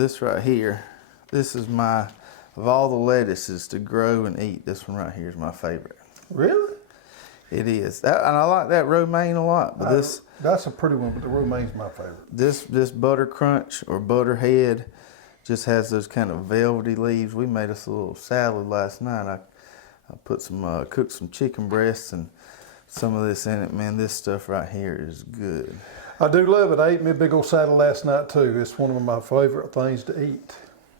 this right here, this is of all the lettuces to grow and eat, this one right here is my favorite. Really? It is. And I like that romaine a lot, but that's a pretty one, but the romaine's my favorite. This butter crunch or butter head just has those kind of velvety leaves. We made us a little salad last night. I put some cooked some chicken breasts and some of this in it. Man, this stuff right here is good. I do love it. I ate me a big old salad last night too. It's one of my favorite things to eat.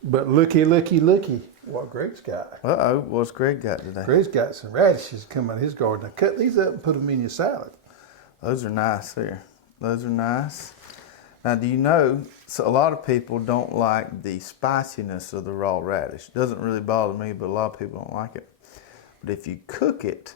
But looky, what Greg's got. Uh-oh, what's Greg got today? Greg's got some radishes coming out of his garden. Now cut these up and put them in your salad. Those are nice there. Those are nice. Now, do you know, so a lot of people don't like the spiciness of the raw radish. It doesn't really bother me, but a lot of people don't like it. But if you cook it,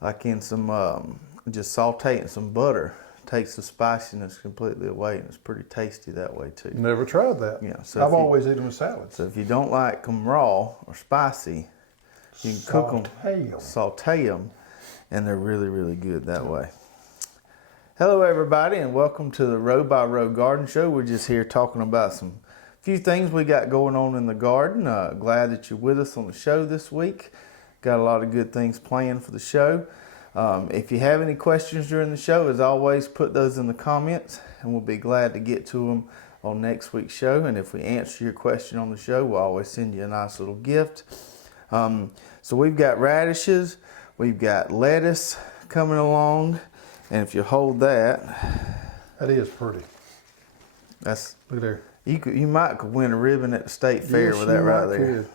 like in some, just saute it in some butter, takes the spiciness completely away, and it's pretty tasty that way too. Never tried that. Yeah, so I've always eaten with salads. So if you don't like them raw or spicy, you can cook them, saute them, and they're really, really good that way. Hello everybody, and welcome to the Row by Row Garden Show. We're just here talking about some few things we got going on in the garden. Glad that you're with us on the show this week. Got a lot of good things planned for the show. If you have any questions during the show, as always, put those in the comments and we'll be glad to get to them on next week's show. And if we answer your question on the show, we'll always send you a nice little gift. So we've got radishes, we've got lettuce coming along, and if you hold that. That is pretty. That's, look there. You might could win a ribbon at the state fair with that right there. Could.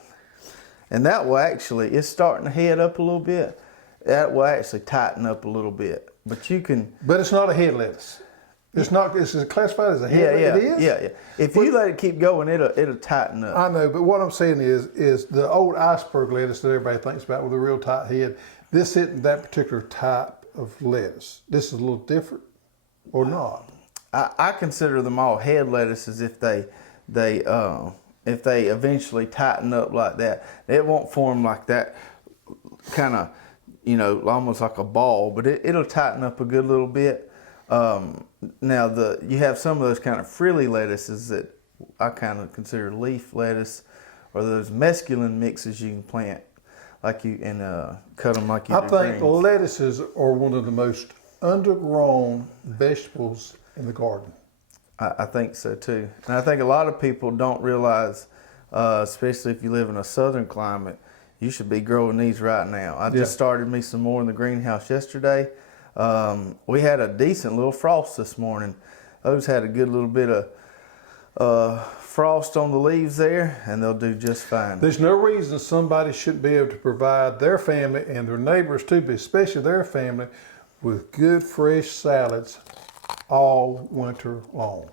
And that will actually, it's starting to head up a little bit. That will actually tighten up a little bit, but you can. But it's not a head lettuce. It's not. It's classified as a head. Yeah, it is. Yeah. If you let it keep going, it'll tighten up. I know, but what I'm saying is the old iceberg lettuce that everybody thinks about with a real tight head. This isn't that particular type of lettuce. This is a little different, or not. I consider them all head lettuces if they eventually tighten up like that. It won't form like that kind of, almost like a ball, but it'll tighten up a good little bit. Now you have some of those kind of frilly lettuces that I kind of consider leaf lettuce, or those mesclun mixes you can plant, like you and cut them like you do. I think greens. Lettuces are one of the most undergrown vegetables in the garden. I think so too, and I think a lot of people don't realize, especially if you live in a southern climate, you should be growing these right now. I just started me some more in the greenhouse yesterday. We had a decent little frost this morning. Those had a good little bit of frost on the leaves there, and they'll do just fine. There's no reason somebody shouldn't be able to provide their family and their neighbors too, but especially their family, with good fresh salads all winter long.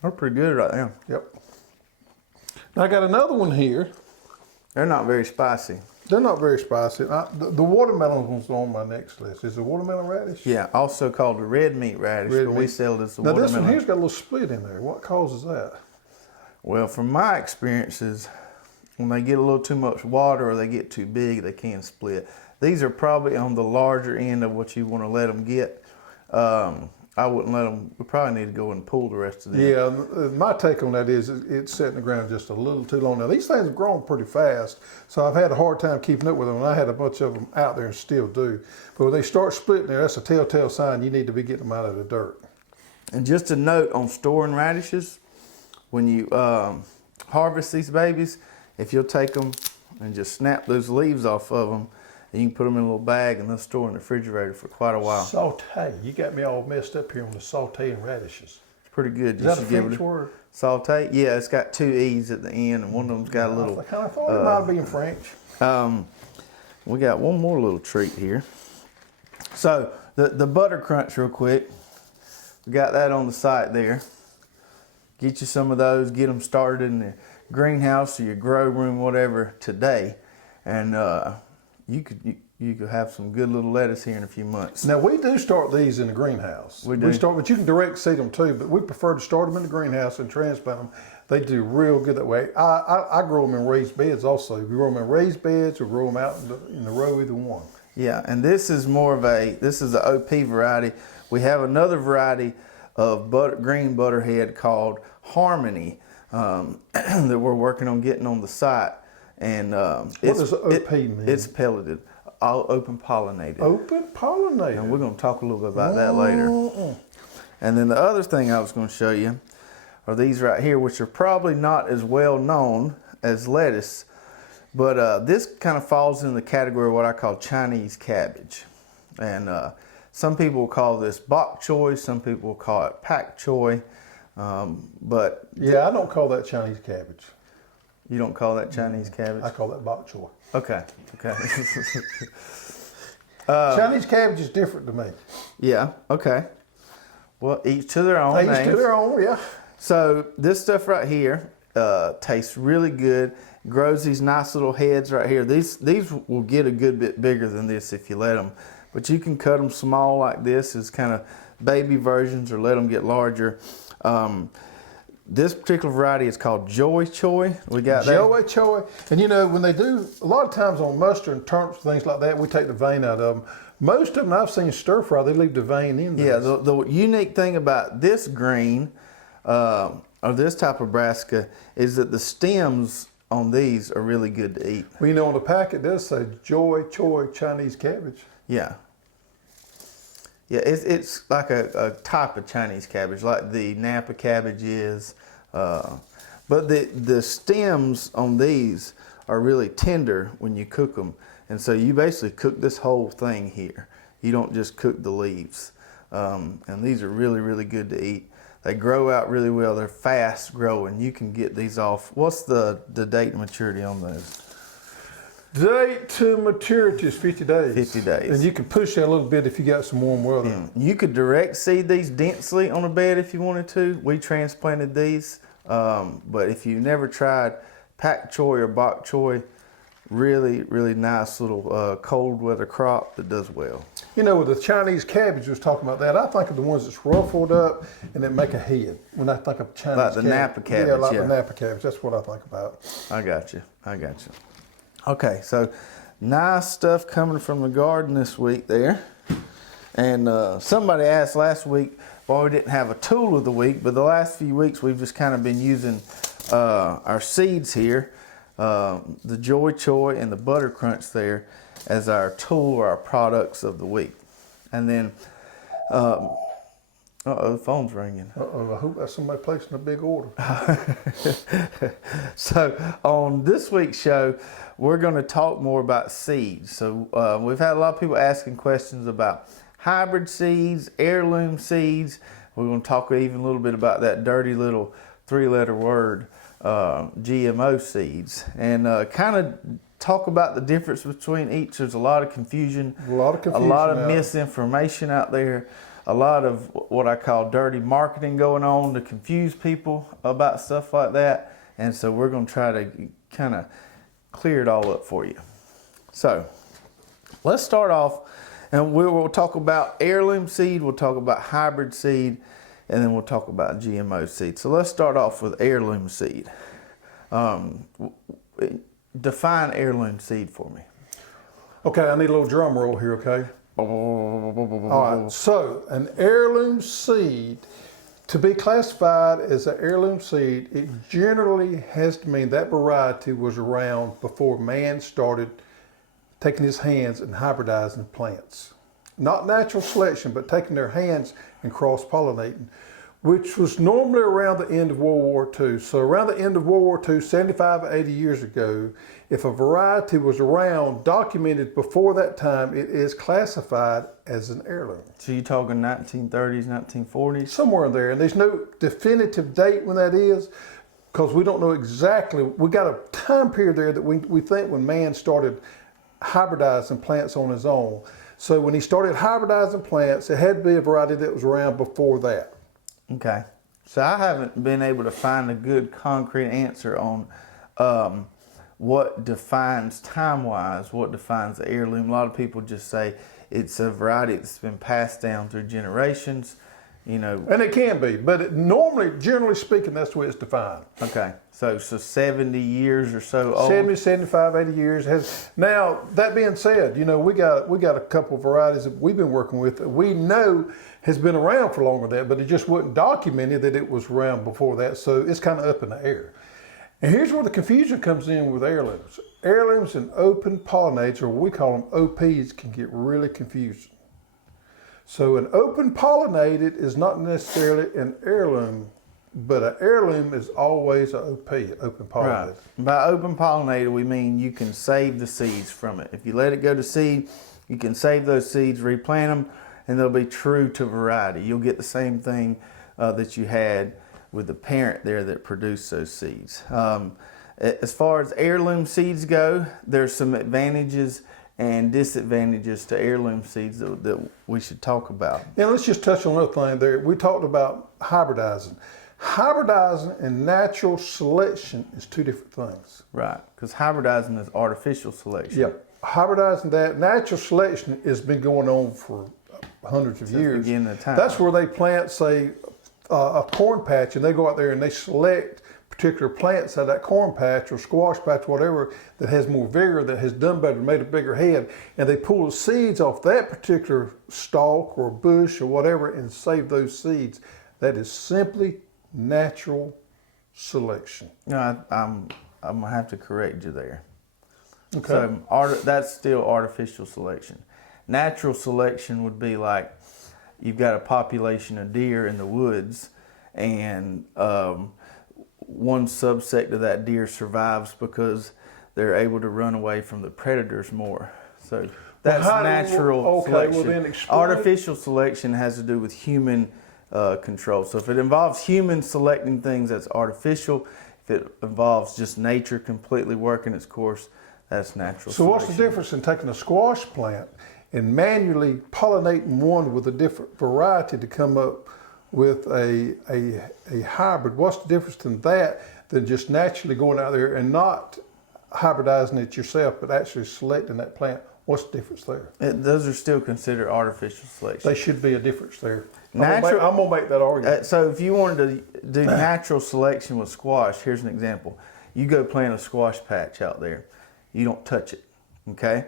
They're pretty good right now. Yep. Now I got another one here. They're not very spicy. They're not very spicy. The watermelon one's on my next list. Is it watermelon radish? Yeah, also called the red meat radish, but we sell it as the watermelon. Now this one here's got a little split in there. What causes that? Well, from my experiences, when they get a little too much water or they get too big, they can split. These are probably on the larger end of what you want to let them get. I wouldn't let them, we probably need to go and pull the rest of them. Yeah, my take on that is it's set in the ground just a little too long. Now, these things have grown pretty fast, so I've had a hard time keeping up with them, and I had a bunch of them out there and still do. But when they start splitting there, that's a telltale sign you need to be getting them out of the dirt. And just a note on storing radishes, when you harvest these babies, if you'll take them and just snap those leaves off of them, and you can put them in a little bag and they'll store in the refrigerator for quite a while. Saute. You got me all messed up here on the sauteing radishes. It's pretty good. Is that a French word? Saute? Yeah, it's got two E's at the end, and one of them's got a little... I kind of thought it might be in French. We got one more little treat here. So, the butter crunch real quick. We got that on the site there. Get you some of those. Get them started in the greenhouse or your grow room, whatever, today. And you could have some good little lettuce here in a few months. Now we do start these in the greenhouse. We do. But you can direct seed them too, but we prefer to start them in the greenhouse and transplant them. They do real good that way. I grow them in raised beds also. We grow them in raised beds or grow them out in the row, either one. Yeah, and this is more of this is an OP variety. We have another variety of green butterhead called Harmony that we're working on getting on the site. And what does OP mean? It's pelleted, all open pollinated. Open pollinated. And we're going to talk a little bit about that later. And then the other thing I was going to show you are these right here, which are probably not as well known as lettuce, but this kind of falls in the category of what I call Chinese cabbage. And some people will call this bok choy, some people will call it pak choy, but... Yeah, I don't call that Chinese cabbage. You don't call that Chinese cabbage? I call that bok choy. Okay. Chinese cabbage is different to me. Yeah, okay. Well, each to their own. Each to their own, yeah. So this stuff right here tastes really good. Grows these nice little heads right here. These will get a good bit bigger than this if you let them. But you can cut them small like this as kind of baby versions, or let them get larger. This particular variety is called Joy Choy. We got that. Joy Choy. And you know, when they do, a lot of times on mustard and turnips, things like that, we take the vein out of them. Most of them I've seen stir fry, they leave the vein in there. Yeah, the unique thing about this green, or this type of brassica, is that the stems on these are really good to eat. Well, you know, on the pack it does say Joy Choy Chinese cabbage. Yeah. Yeah, it's like a type of Chinese cabbage, like the Napa cabbage is. But the stems on these are really tender when you cook them. And so you basically cook this whole thing here. You don't just cook the leaves. And these are really, really good to eat. They grow out really well. They're fast growing. You can get these off. What's the date and maturity on those? Date to maturity is 50 days. 50 days. And you can push that a little bit if you got some warm weather. Yeah. You could direct seed these densely on a bed if you wanted to. We transplanted these. But if you never tried pak choy or bok choy, really, really nice little cold weather crop that does well. You know, with the Chinese cabbage, was talking about that, I think of the ones that's ruffled up and that make a head. When I think of Chinese like the cabbage. Napa cabbage, yeah, like the Napa cabbage. That's what I think about. I got you. Okay, so nice stuff coming from the garden this week there. And somebody asked last week why we didn't have a tool of the week, but the last few weeks we've just kind of been using our seeds here, the Joy Choy and the Butter Crunch there, as our tool or our products of the week. And then, the phone's ringing. I hope that's somebody placing a big order. So on this week's show, we're going to talk more about seeds. So we've had a lot of people asking questions about hybrid seeds, heirloom seeds. We're going to talk even a little bit about that dirty little 3-letter word, GMO seeds, and kind of talk about the difference between each. There's a lot of confusion, a lot of misinformation out there, a lot of what I call dirty marketing going on to confuse people about stuff like that. And so we're going to try to kind of clear it all up for you. So let's start off, and we'll talk about heirloom seed, we'll talk about hybrid seed, and then we'll talk about GMO seed. So let's start off with heirloom seed. Define heirloom seed for me. Okay, I need a little drum roll here, okay? All right, so an heirloom seed, to be classified as an heirloom seed, it generally has to mean that variety was around before man started taking his hands and hybridizing plants. Not natural selection, but taking their hands and cross-pollinating, which was normally around the end of World War II. So around the end of World War II, 75 or 80 years ago, if a variety was around, documented before that time, it is classified as an heirloom. So you're talking 1930s, 1940s? Somewhere in there. And there's no definitive date when that is, because we don't know exactly. We got a time period there that we think when man started hybridizing plants on his own. So when he started hybridizing plants, it had to be a variety that was around before that. Okay. So I haven't been able to find a good concrete answer on what defines time-wise, what defines the heirloom. A lot of people just say it's a variety that's been passed down through generations, you know. And it can be, but normally, generally speaking, that's the way it's defined. Okay, so 70 years or so old. 70, 75, 80 years. Now, that being said, you know, we got a couple of varieties that we've been working with that we know has been around for longer than that, but it just wasn't documented that it was around before that, so it's kind of up in the air. And here's where the confusion comes in with heirlooms. Heirlooms and open pollinators, or we call them OPs, can get really confusing. So an open pollinated is not necessarily an heirloom, but an heirloom is always an OP, open pollinated. Right. By open pollinated, we mean you can save the seeds from it. If you let it go to seed, you can save those seeds, replant them, and they'll be true to variety. You'll get the same thing that you had with the parent there that produced those seeds. As far as heirloom seeds go, there's some advantages and disadvantages to heirloom seeds that we should talk about. Now let's just touch on another thing there. We talked about hybridizing. Hybridizing and natural selection is two different things. Right, because hybridizing is artificial selection. Yeah, hybridizing that. Natural selection has been going on for hundreds of years. Since the beginning of time. That's where they plant, say, a corn patch, and they go out there and they select particular plants out of that corn patch or squash patch, whatever, that has more vigor, that has done better, made a bigger head, and they pull the seeds off that particular stalk or bush or whatever and save those seeds. That is simply natural selection. No, I'm gonna have to correct you there. Okay. So that's still artificial selection. Natural selection would be like you've got a population of deer in the woods, and one subsect of that deer survives because they're able to run away from the predators more. So that's natural selection. Well then explain. Artificial selection has to do with human control. So if it involves humans selecting things, that's artificial. If it involves just nature completely working its course, that's natural So selection. what's the difference in taking a squash plant and manually pollinating one with a different variety to come up with a hybrid? What's the difference in that than just naturally going out there and not hybridizing it yourself, but actually selecting that plant? What's the difference there? Those are still considered artificial selection. They should be a difference there. Natural- I'm gonna make that argument. So if you wanted to do natural selection with squash, here's an example. You go plant a squash patch out there. You don't touch it, okay?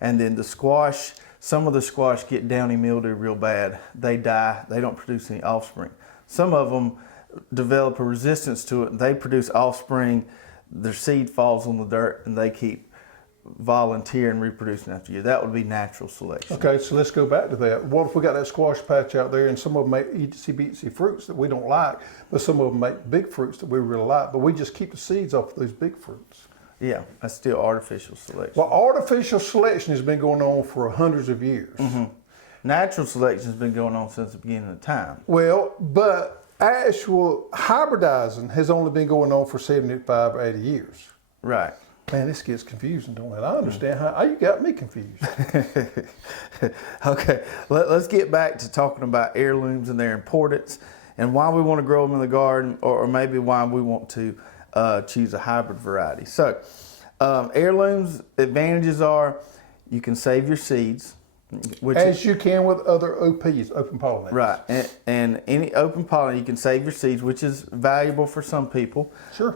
And then the squash, some of the squash get downy mildew real bad. They die. They don't produce any offspring. Some of them develop a resistance to it. They produce offspring. Their seed falls on the dirt, and they keep volunteering and reproducing after you. That would be natural selection. Okay, so let's go back to that. What if we got that squash patch out there and some of them make itsy bitsy fruits that we don't like, but some of them make big fruits that we really like, but we just keep the seeds off of those big fruits? Yeah, that's still artificial selection. Well, artificial selection has been going on for hundreds of years. Mm-hmm. Natural selection has been going on since the beginning of time. Well, but actual hybridizing has only been going on for 75 or 80 years. Right. Man, this gets confusing, don't it? I understand how you got me confused. Okay, let's get back to talking about heirlooms and their importance and why we want to grow them in the garden, or maybe why we want to choose a hybrid variety. So heirlooms, advantages are you can save your seeds. As you can with other OPs, open pollinators. Right, and any open pollinator, you can save your seeds, which is valuable for some people. Sure.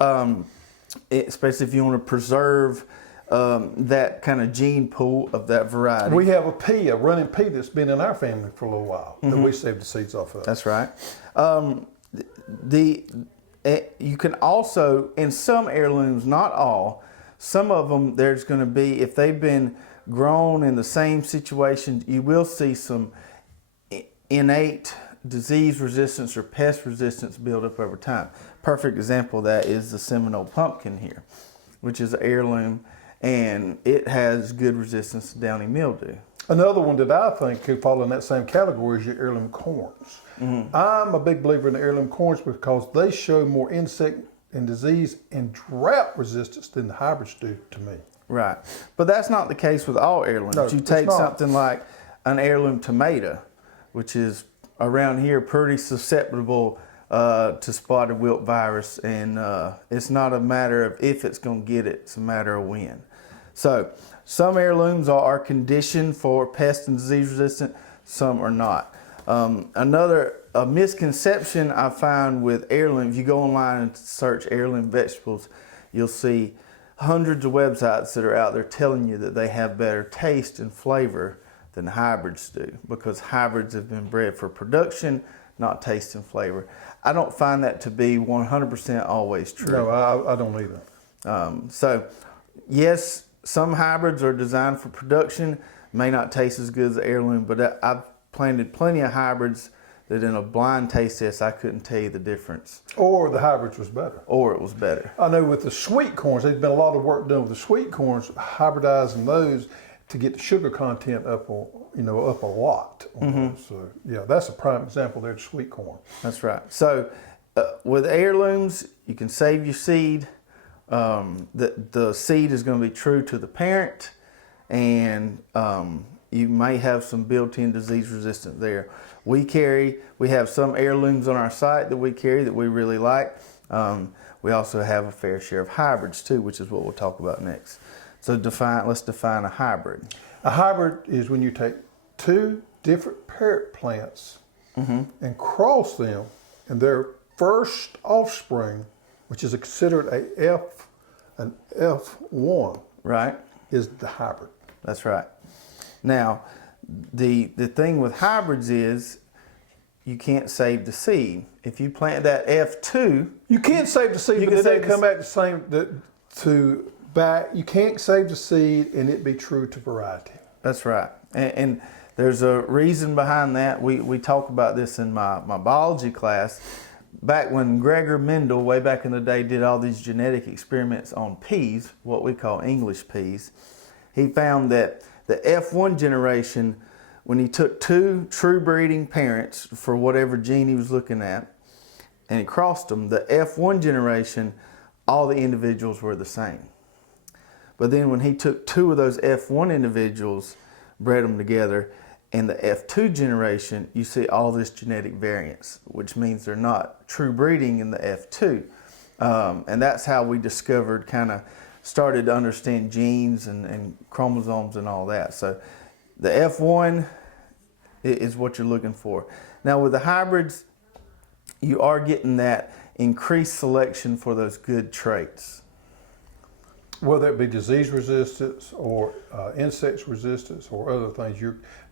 Especially if you want to preserve that kind of gene pool of that variety. We have a running pea that's been in our family for a little while that we saved the seeds off of. That's right. You can also, in some heirlooms, not all, some of them there's going to be, if they've been grown in the same situation, you will see some innate disease resistance or pest resistance build up over time. Perfect example of that is the Seminole pumpkin here, which is an heirloom, and it has good resistance to downy mildew. Another one that I think could fall in that same category is your heirloom corns. Mm-hmm. I'm a big believer in the heirloom corns because they show more insect and disease and drought resistance than the hybrids do to me. Right, but that's not the case with all heirlooms. No, you take not. something like an heirloom tomato, which is around here pretty susceptible to spotted wilt virus, and it's not a matter of if it's going to get it, it's a matter of when. So some heirlooms are conditioned for pest and disease resistant, some are not. Another a misconception I find with heirloom, if you go online and search heirloom vegetables, you'll see hundreds of websites that are out there telling you that they have better taste and flavor than hybrids do, because hybrids have been bred for production, not taste and flavor. I don't find that to be 100% always true. No, I don't either. So, yes, some hybrids are designed for production, may not taste as good as the heirloom, but I've planted plenty of hybrids that in a blind taste test, I couldn't tell you the difference. Or the hybrids was better. Or it was better. I know with the sweet corns, there's been a lot of work done with the sweet corns, hybridizing those to get the sugar content up, up a lot. So yeah, that's a prime example there, the sweet corn. That's right. So with heirlooms, you can save your seed. The seed is going to be true to the parent, and you may have some built-in disease resistance there. We have some heirlooms on our site that we carry that we really like. We also have a fair share of hybrids too, which is what we'll talk about next. So let's define a hybrid. A hybrid is when you take two different parent plants and cross them, and their first offspring, which is considered an F1, right, is the hybrid. That's right. Now, the thing with hybrids is you can't save the seed. If you plant that F2, you can't save the seed, but they come back the same you can't save the seed and it be true to variety. That's right. And there's a reason behind that. We talk about this in my biology class. Back when Gregor Mendel, way back in the day, did all these genetic experiments on peas, what we call English peas, he found that the F1 generation, when he took two true breeding parents for whatever gene he was looking at, and he crossed them, the F1 generation, all the individuals were the same. But then when he took two of those F1 individuals, bred them together, and the F2 generation, you see all this genetic variance, which means they're not true breeding in the F2. And that's how we started to understand genes and chromosomes and all that. So the F1 is what you're looking for. Now with the hybrids, you are getting that increased selection for those good traits. Whether it be disease resistance or insect resistance or other things,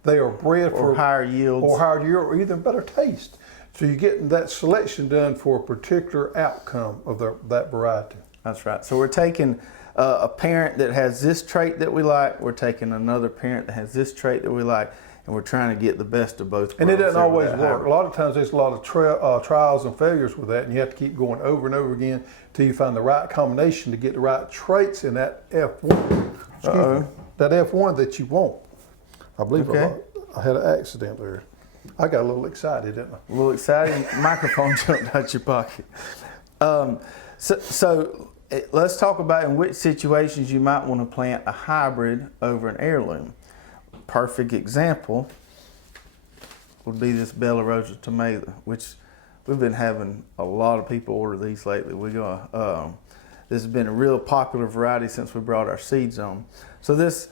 they are bred for higher yields. Or even better taste. So you're getting that selection done for a particular outcome of that variety. That's right. So we're taking a parent that has this trait that we like, we're taking another parent that has this trait that we like, and we're trying to get the best of both worlds. And it doesn't always work. A lot of times there's a lot of trials and failures with that, and you have to keep going over and over again till you find the right combination to get the right traits in that F1. That F1 that you want. I believe I had an accident there. I got a little excited, didn't I? A little excited. Microphone jumped out your pocket. So let's talk about in which situations you might want to plant a hybrid over an heirloom. Perfect example would be this Bella Rosa tomato, which we've been having a lot of people order these lately. This has been a real popular variety since we brought our seeds on. So this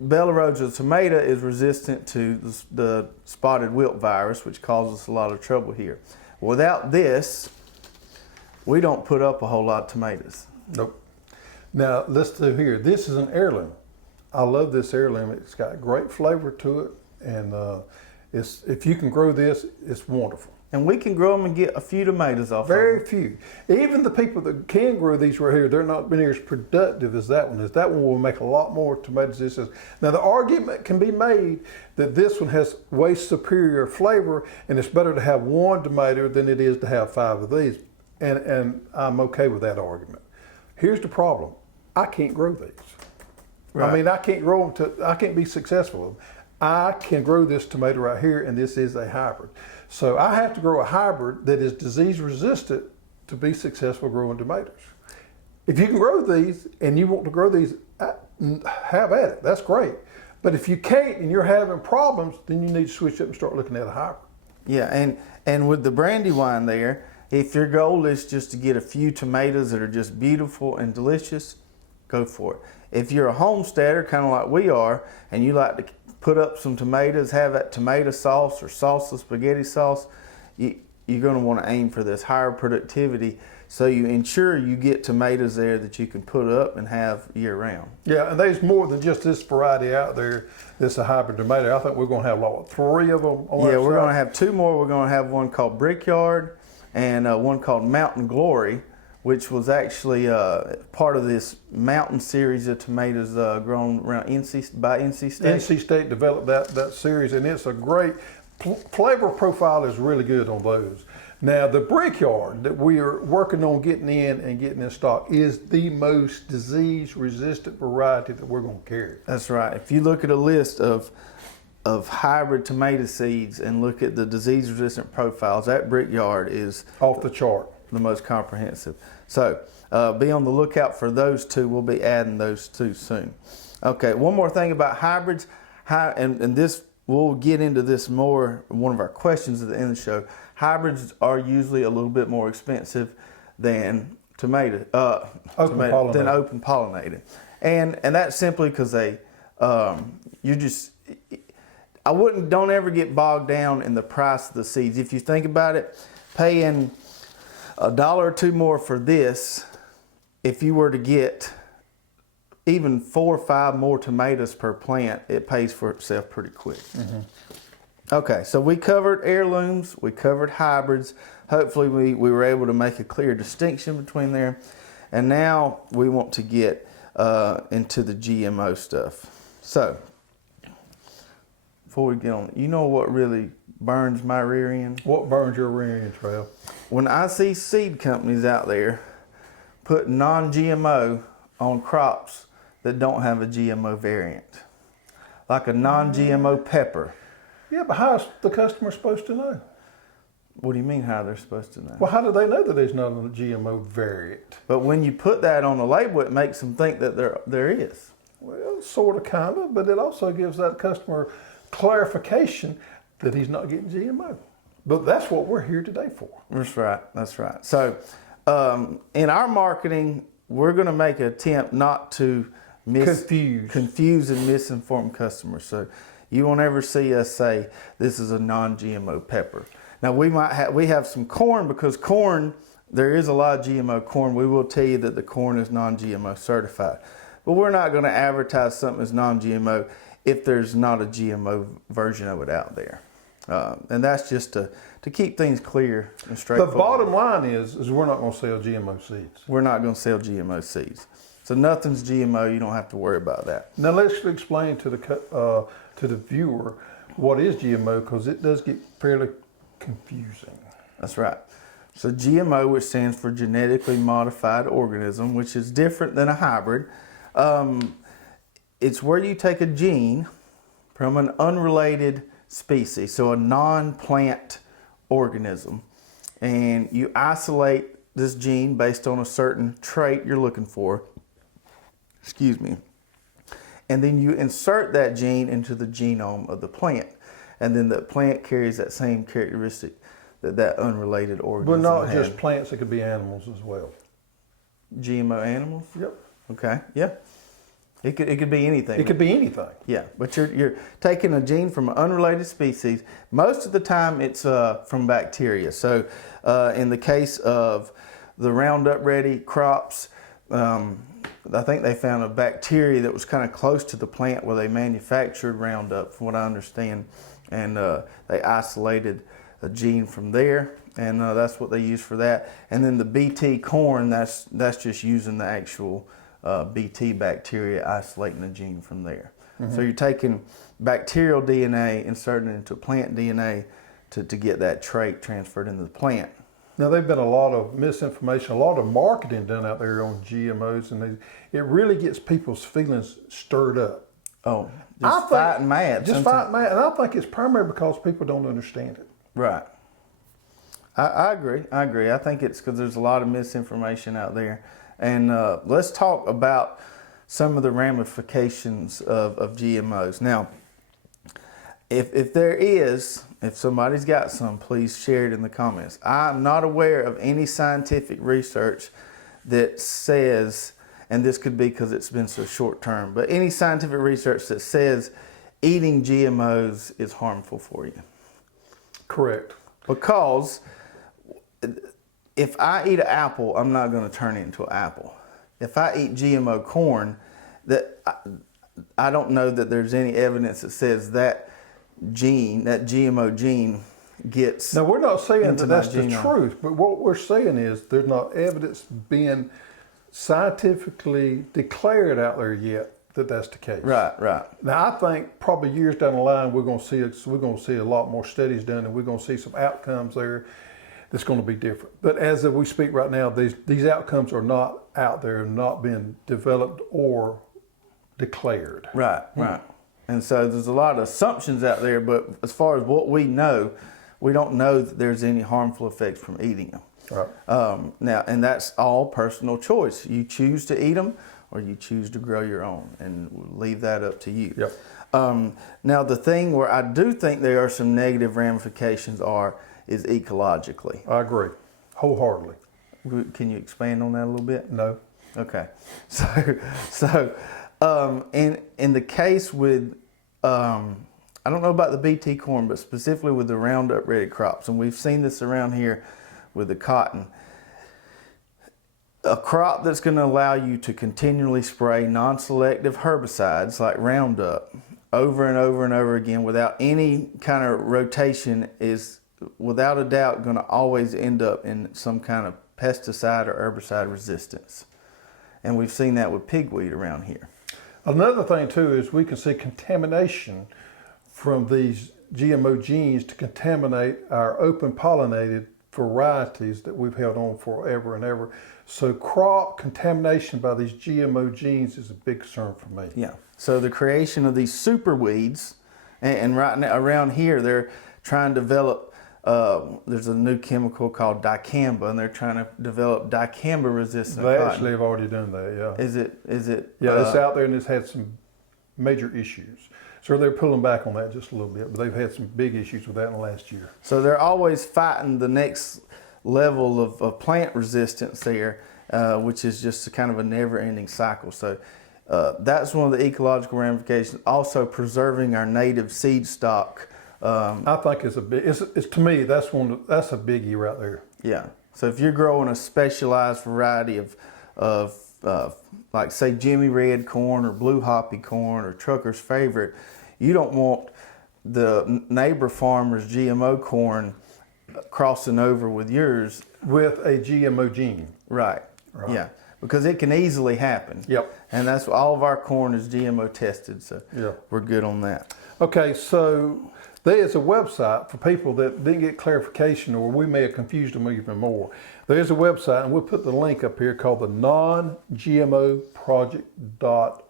Bella Rosa tomato is resistant to the spotted wilt virus, which causes a lot of trouble here. Without this, we don't put up a whole lot of tomatoes. Nope. Now let's do here. This is an heirloom. I love this heirloom. It's got great flavor to it, and if you can grow this, it's wonderful. And we can grow them and get a few tomatoes off. Very few. Even the people that can grow these right here, they're not near as productive as that one is. That one will make a lot more tomatoes. This is. Now the argument can be made that this one has way superior flavor, and it's better to have one tomato than it is to have 5 of these. And I'm okay with that argument. Here's the problem: I can't grow these. Right. I mean, I can't grow them I can't be successful with them. I can grow this tomato right here, and this is a hybrid. So I have to grow a hybrid that is disease resistant to be successful growing tomatoes. If you can grow these and you want to grow these, have at it. That's great. But if you can't and you're having problems, then you need to switch up and start looking at a hybrid. Yeah, and with the Brandywine there, if your goal is just to get a few tomatoes that are just beautiful and delicious, go for it. If you're a homesteader, kind of like we are, and you like to put up some tomatoes, have that tomato sauce or salsa spaghetti sauce, you're going to want to aim for this higher productivity, so you ensure you get tomatoes there that you can put up and have year round. Yeah, and there's more than just this variety out there that's a hybrid tomato. I think we're going to have like 3 of them on Yeah, our we're site. going to have 2 more. We're going to have one called Brickyard and one called Mountain Glory, which was actually part of this mountain series of tomatoes grown around by NC State. NC State developed that series, and it's a great flavor profile is really good on those. Now, the Brickyard that we are working on getting in stock is the most disease-resistant variety that we're going to carry. That's right. If you look at a list of hybrid tomato seeds and look at the disease-resistant profiles, that Brickyard is off the chart, the most comprehensive. So be on the lookout for those 2. We'll be adding those 2 soon. Okay, one more thing about hybrids, and this we'll get into this more. One of our questions at the end of the show. Hybrids are usually a little bit more expensive than open-pollinated, and that's simply because don't ever get bogged down in the price of the seeds. If you think about it, paying $1 or $2 more for this, if you were to get even 4 or 5 more tomatoes per plant, it pays for itself pretty quick. Mm-hmm. Okay, so we covered heirlooms, we covered hybrids. Hopefully we were able to make a clear distinction between there. And now we want to get into the GMO stuff. So, before we get on, you know what really burns my rear end? What burns your rear end, Trail? When I see seed companies out there put non-GMO on crops that don't have a GMO variant, like a non-GMO pepper. Yeah, but how is the customer supposed to know? What do you mean how they're supposed to know? Well, how do they know that there's not a GMO variant? But when you put that on the label, it makes them think that there is. Well, sort of, kind of, but it also gives that customer clarification that he's not getting GMO. But that's what we're here today for. That's right. So in our marketing, we're going to make an attempt not to confuse and misinform customers. So you won't ever see us say this is a non-GMO pepper. Now we have some corn, because corn, there is a lot of GMO corn. We will tell you that the corn is non-GMO certified, but we're not going to advertise something as non-GMO if there's not a GMO version of it out there. And that's just to keep things clear and straightforward. The bottom line is we're not going to sell GMO seeds. We're not going to sell GMO seeds. So nothing's GMO. You don't have to worry about that. Now let's explain to the viewer what is GMO, because it does get fairly confusing. That's right. So GMO, which stands for genetically modified organism, which is different than a hybrid. It's where you take a gene from an unrelated species, so a non-plant organism, and you isolate this gene based on a certain trait you're looking for. And then you insert that gene into the genome of the plant, and then the plant carries that same characteristic that unrelated organism But not had. just plants, it could be animals as well. GMO animals? Yep. Okay, yeah. It could be anything. It could be anything. Yeah, but you're taking a gene from an unrelated species. Most of the time it's from bacteria. So in the case of the Roundup Ready crops, I think they found a bacteria that was kind of close to the plant where they manufactured Roundup, from what I understand. And they isolated a gene from there, and that's what they use for that. And then the BT corn, that's just using the actual BT bacteria, isolating a gene from there. Mm-hmm. So you're taking bacterial DNA, inserting it into plant DNA to get that trait transferred into the plant. Now, there's been a lot of misinformation, a lot of marketing done out there on GMOs, and it really gets people's feelings stirred up. Oh, just fighting mad. Just fighting mad. And I think it's primarily because people don't understand it. Right. I agree. I think it's because there's a lot of misinformation out there. And let's talk about some of the ramifications of GMOs. Now, if somebody's got some, please share it in the comments. I'm not aware of any scientific research that says, and this could be because it's been so short term, but any scientific research that says eating GMOs is harmful for you. Correct. Because if I eat an apple, I'm not going to turn it into an apple. If I eat GMO corn, I don't know that there's any evidence that says that GMO gene gets. Now, we're not saying that that's the truth, but what we're saying is there's not evidence being scientifically declared out there yet that that's the case. Right. Now, I think probably years down the line we're going to see a lot more studies done, and we're going to see some outcomes there that's going to be different. But as we speak right now, these outcomes are not out there, not been developed or declared. Right. And so there's a lot of assumptions out there, but as far as what we know, we don't know that there's any harmful effects from eating them. Right. Now, and that's all personal choice. You choose to eat them, or you choose to grow your own, and we'll leave that up to you. Yep. Now, the thing where I do think there are some negative ramifications is ecologically. I agree, wholeheartedly. Can you expand on that a little bit? No. Okay. So in the case with, I don't know about the BT corn, but specifically with the Roundup Ready crops, and we've seen this around here with the cotton. A crop that's going to allow you to continually spray non-selective herbicides like Roundup over and over and over again without any kind of rotation is without a doubt going to always end up in some kind of pesticide or herbicide resistance. And we've seen that with pigweed around here. Another thing too is we can see contamination from these GMO genes to contaminate our open-pollinated varieties that we've held on forever and ever. So crop contamination by these GMO genes is a big concern for me. Yeah. So the creation of these super weeds, and right now around here they're trying to develop. There's a new chemical called dicamba, and they're trying to develop dicamba resistant. They cotton. actually have already done that. Yeah. Is it? Yeah, it's out there and it's had some major issues. So they're pulling back on that just a little bit, but they've had some big issues with that in the last year. So they're always fighting the next level of plant resistance there, which is just kind of a never-ending cycle. So that's one of the ecological ramifications. Also preserving our native seed stock. I think it's to me that's a biggie right there. Yeah. So if you're growing a specialized variety of like say Jimmy Red corn or Blue Hoppy corn or Trucker's Favorite, you don't want the neighbor farmer's GMO corn crossing over with yours with a GMO gene. Right. Yeah, because it can easily happen. Yep. And that's all of our corn is GMO tested, so yeah, we're good on that. Okay, so there is a website for people that didn't get clarification, or we may have confused them even more. There's a website, and we'll put the link up here, called the non-gmo project.org.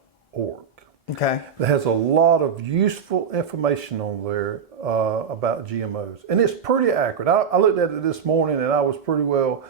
Okay. That has a lot of useful information on there about GMOs. And it's pretty accurate. I looked at it this morning and I was pretty well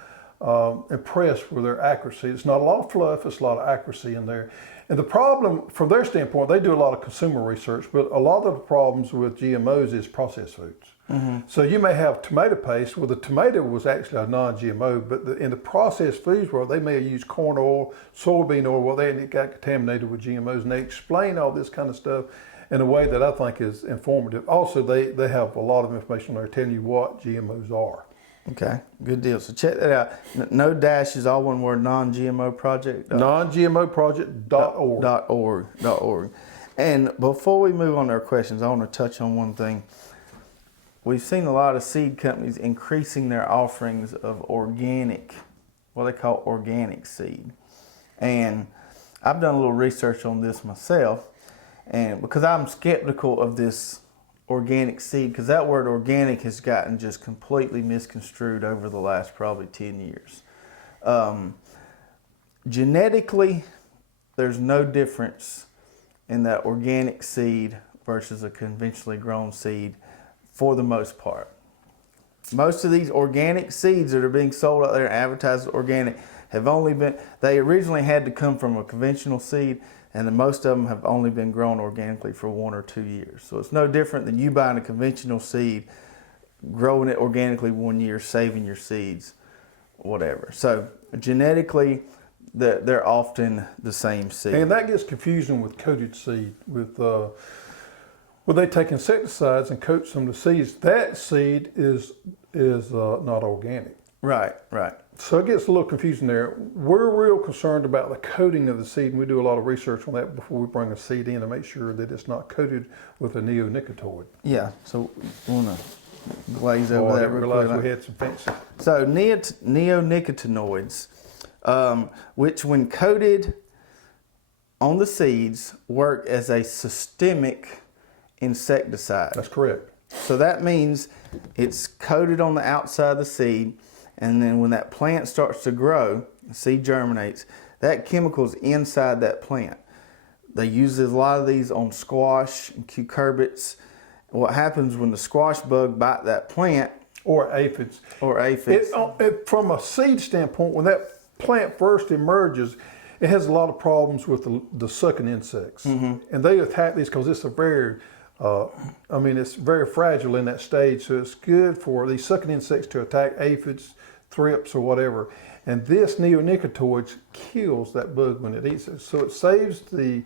impressed with their accuracy. It's not a lot of fluff, it's a lot of accuracy in there. And the problem, from their standpoint, they do a lot of consumer research, but a lot of the problems with GMOs is processed foods. Mm-hmm. So you may have tomato paste, well, the tomato was actually a non-GMO, but in the processed foods world, they may have used corn oil, soybean oil, well, they got contaminated with GMOs, and they explain all this kind of stuff in a way that I think is informative. Also, they have a lot of information there telling you what GMOs are. Okay, good deal. So check that out. No dashes, all one word, non-GMO project. non-gmoproject.org. .org. And before we move on to our questions, I want to touch on one thing. We've seen a lot of seed companies increasing their offerings of organic, what they call organic seed. And I've done a little research on this myself, and because I'm skeptical of this organic seed, because that word organic has gotten just completely misconstrued over the last probably 10 years. Genetically, there's no difference in that organic seed versus a conventionally grown seed for the most part. Most of these organic seeds that are being sold out there and advertised as organic they originally had to come from a conventional seed, and then most of them have only been grown organically for 1 or 2 years. So it's no different than you buying a conventional seed, growing it organically 1 year, saving your seeds, whatever. So genetically, they're often the same seed. And that gets confusing with coated seed. With Well, they take insecticides and coat some of the seeds. That seed is not organic. Right, right. So it gets a little confusing there. We're real concerned about the coating of the seed, and we do a lot of research on that before we bring a seed in to make sure that it's not coated with a neonicotinoid. Yeah, so we want to glaze over I that didn't real realize quick. we had some fancy. So neonicotinoids, which when coated on the seeds, work as a systemic insecticide. That's correct. So that means it's coated on the outside of the seed, and then when that plant starts to grow, the seed germinates, that chemical's inside that plant. They use a lot of these on squash and cucurbits. What happens when the squash bug bite that plant? Or aphids. From a seed standpoint, when that plant first emerges, it has a lot of problems with the sucking insects. Mm-hmm. And they attack these because it's a very, it's very fragile in that stage. So it's good for these sucking insects to attack aphids, thrips, or whatever. And this neonicotinoid kills that bug when it eats it. So it saves the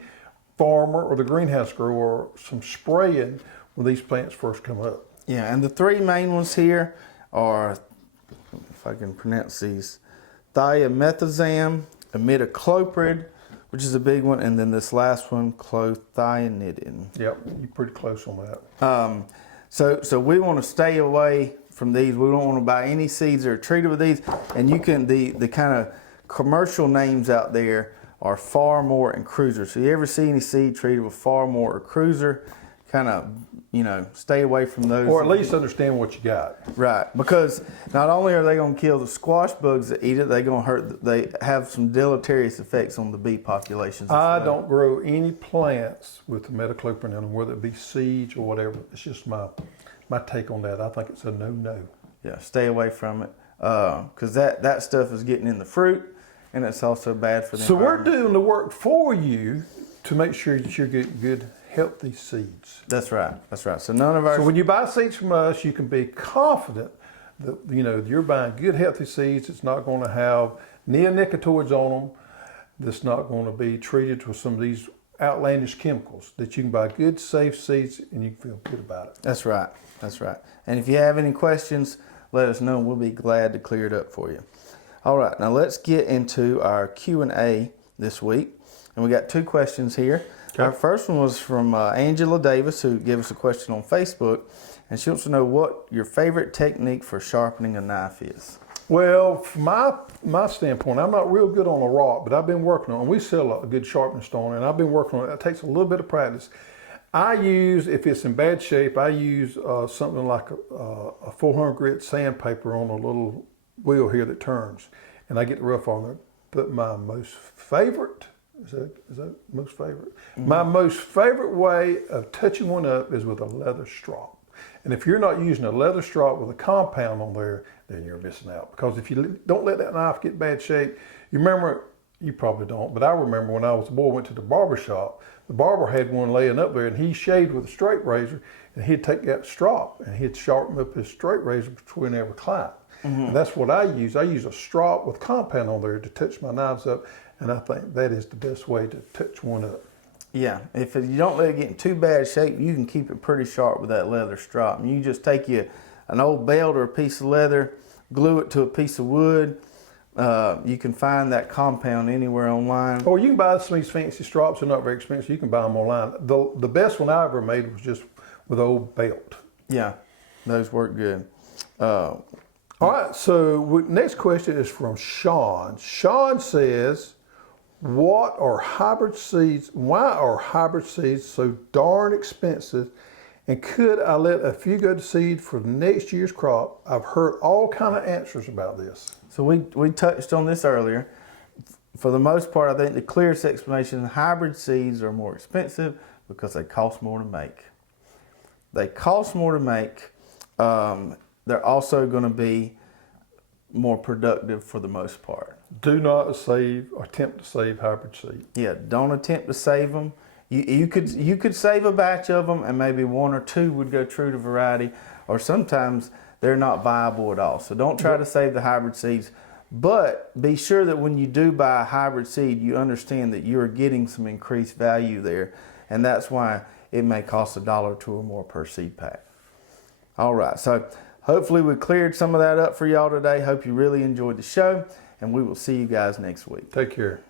farmer or the greenhouse grower some spraying when these plants first come up. Yeah, and the three main ones here are, if I can pronounce these, thiamethazam, imidacloprid, which is a big one, and then this last one, clothianidin. Yep, you're pretty close on that. So we want to stay away from these. We don't want to buy any seeds that are treated with these. And you can, the kind of commercial names out there are Farmore and Cruiser. So you ever see any seed treated with Farmore or Cruiser, kind of, stay away from those. Or at least understand what you got. Right, because not only are they going to kill the squash bugs that eat it, they have some deleterious effects on the bee populations. I don't grow any plants with the metacloprid in them, whether it be seeds or whatever. It's just my take on that. I think it's a no-no. Yeah, stay away from it, because that stuff is getting in the fruit, and it's also bad for them. So we're doing the work for you to make sure that you're getting good, healthy seeds. That's right. That's right. So none of our. So when you buy seeds from us, you can be confident that you're buying good, healthy seeds. It's not going to have neonicotinoids on them. That's not going to be treated with some of these outlandish chemicals. That you can buy good, safe seeds, and you can feel good about it. That's right. That's right. And if you have any questions, let us know. We'll be glad to clear it up for you. All right. Now let's get into our Q&A this week, and we got 2 questions here. Okay. Our first one was from Angela Davis, who gave us a question on Facebook, and she wants to know what your favorite technique for sharpening a knife is. Well, from my standpoint, I'm not real good on a rock, but I've been working on it. We sell a good sharpening stone, and I've been working on it. It takes a little bit of practice. I use, if it's in bad shape, I use something like a 400 grit sandpaper on a little wheel here that turns, and I get the rough on it. But my most favorite, is that most favorite? Mm-hmm. My most favorite way of touching one up is with a leather strop. And if you're not using a leather strop with a compound on there, then you're missing out. Because if you don't let that knife get bad shape, you probably don't, but I remember when I was a boy, went to the barber shop. The barber had one laying up there, and he shaved with a straight razor, and he'd take that strop and he'd sharpen up his straight razor between every client. Mm-hmm. And that's what I use. I use a strop with compound on there to touch my knives up, and I think that is the best way to touch one up. Yeah, if you don't let it get in too bad shape, you can keep it pretty sharp with that leather strop. And you just take an old belt or a piece of leather, glue it to a piece of wood. You can find that compound anywhere online. Or you can buy some of these fancy strops. They're not very expensive. You can buy them online. The best one I ever made was just with an old belt. Yeah, those work good. All right, so next question is from Sean. Sean says, why are hybrid seeds so darn expensive? And could I let a few go to seed for next year's crop? I've heard all kind of answers about this. So we touched on this earlier. For the most part, I think the clearest explanation, hybrid seeds are more expensive because they cost more to make. They cost more to make. They're also going to be more productive for the most part. Do not attempt to save hybrid seed. Yeah, don't attempt to save them. You could save a batch of them, and maybe 1 or 2 would go true to variety, or sometimes they're not viable at all. So don't try to save the hybrid seeds, but be sure that when you do buy a hybrid seed, you understand that you're getting some increased value there. And that's why it may cost $1 or $2 or more per seed pack. All right, so hopefully we cleared some of that up for y'all today. Hope you really enjoyed the show, and we will see you guys next week. Take care.